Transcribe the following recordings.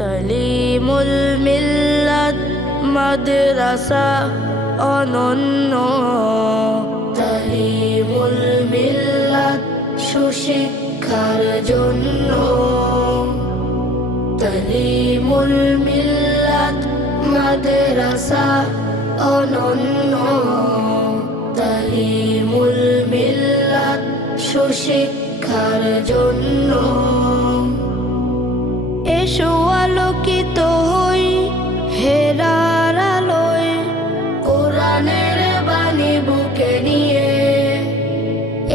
তালিমুল মিল্লাত মাদ্রাসা অনন্য, তালিমুল মিল্লাত সুশিক্ষার জন্য, তালিমুল মিল্লাত মাদ্রাসা অনন্য, তালিমুল মিল্লাত সুশিক্ষার জন্য। এসো আলোকিত হই হেরার আলোয়, কোরআনের বাণী বুকে নিয়ে।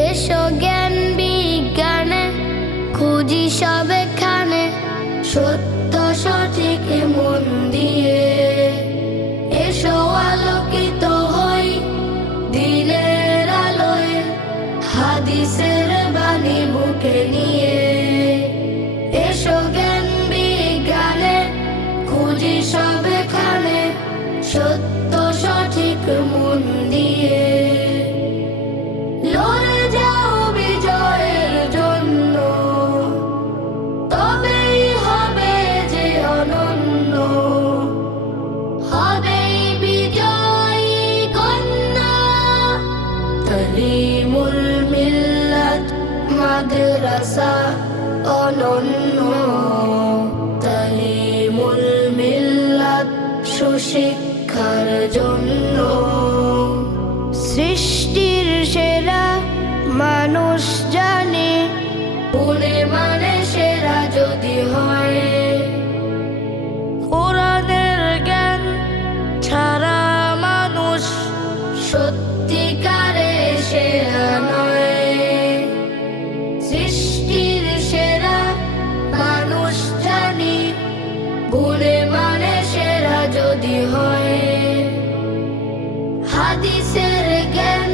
এসো জ্ঞান বিজ্ঞানে খুঁজি সবেখানে, সত্য সঠিক মন দিয়ে। এসো আলোকিত হই দিনের আলোয়, হাদিসের বাণী বুকে নিয়ে। এসো জ্ঞান বিজ্ঞানে খুঁজি সবেখানে, সত্য সঠিক মন দিয়ে। লড়ে যাও বিজয়ের জন্য, তবেই হবে যে অনন্য, হবেই বিজয়ী কন্যা। তালিমুল মিল্লাত মাদ্রাসা অনন্য, তালিমুল মিল্লাত সুশিক্ষার জন্য। সৃষ্টির সেরা মানুষ জানে, গুণে মানে সেরা যদি হয়। কোরআনের জ্ঞান ছাড়া মানুষ সত্যিকারে সেরা নয়। সৃষ্টির সেরা মানুষ জানি, গুণে মানে সেরা যদি হয়। হাদিসের জ্ঞান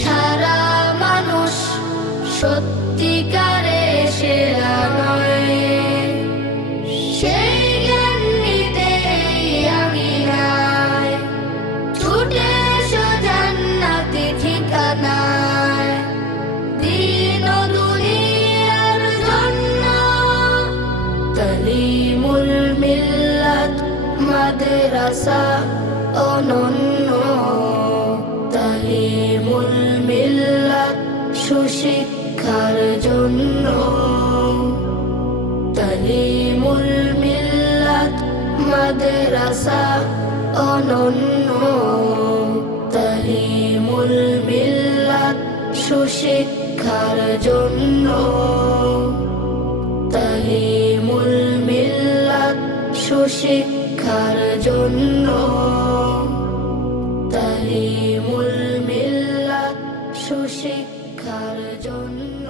ছাড়া মানুষ সত্যিকারে সেরা নয়। সেই জ্ঞান নিতেই আঙিনায় ছুটে এসো জান্নাতি ঠিকানায়, দিন ও দুনিয়ার জন্য। তালিমুল মিল্লাত মাদ্রাসা অনন্য, তালিমুল মিল্লাত সুশিক্ষার জন্য, তালিমুল মিল্লাত মাদ্রাসা অনন্য, তালিমুল মিল্লাত সুশিক্ষার জন্য, তালিমুল মিল্লাত সুশিক্ষার জন্য, তালিমুল মিল্লাত সুশিক্ষার জন্য।